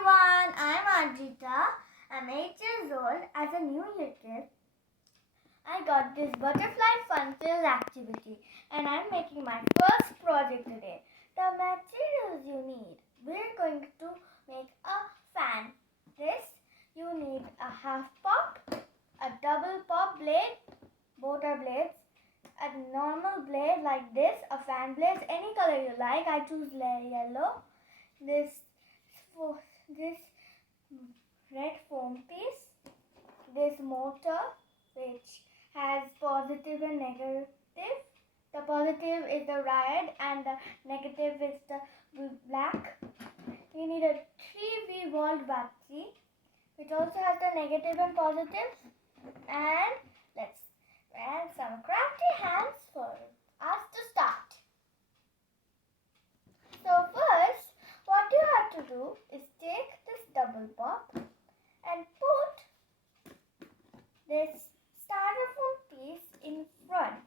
everyone, I'm Aadrita. I'm 8 years old. As a new year kid, I got this butterfly fun filled activity and I'm making my first project today. The materials you need. We're going to make a fan. This you need a half pop, a double pop blade, both are blades, a normal blade like this, a fan blade, any color you like. I choose yellow. This red foam piece, this motor which has positive and negative. The positive is the red and the negative is the black. We need a 3V volt battery which also has the negative and positive, and some crafty hands for us to start. So first, what you have to do is take this double pop and put this styrofoam piece in front.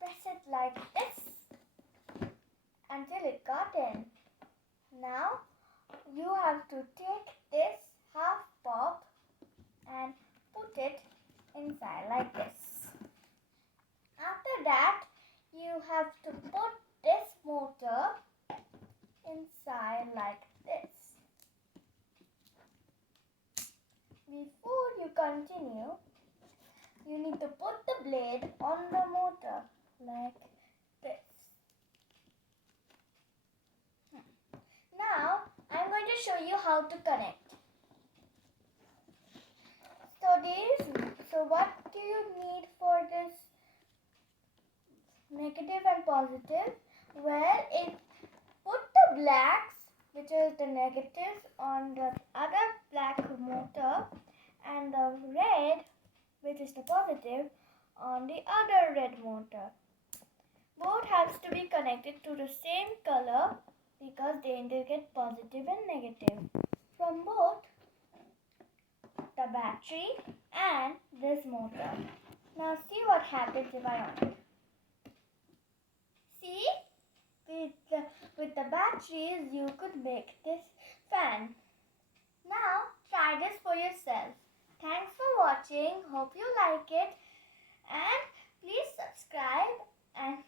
Press it like this until it got in. Now you have to take this half pop and put it inside like this. After that, you have to put this motor inside like this. Before you continue, you need to put the blade on the motor like this. Now, I'm going to show you how to connect. So what do you need for this negative and positive? Well, put the blacks, which is the negatives, on the other black motor and the red, which is the positive, on the other red motor. Both have to be connected to the same color because they indicate positive and negative from both the battery and this motor. Now see what happens if I on it. See, with the batteries you could make this fan. Now try this for yourself. Thanks for watching. Hope you like it, and please subscribe and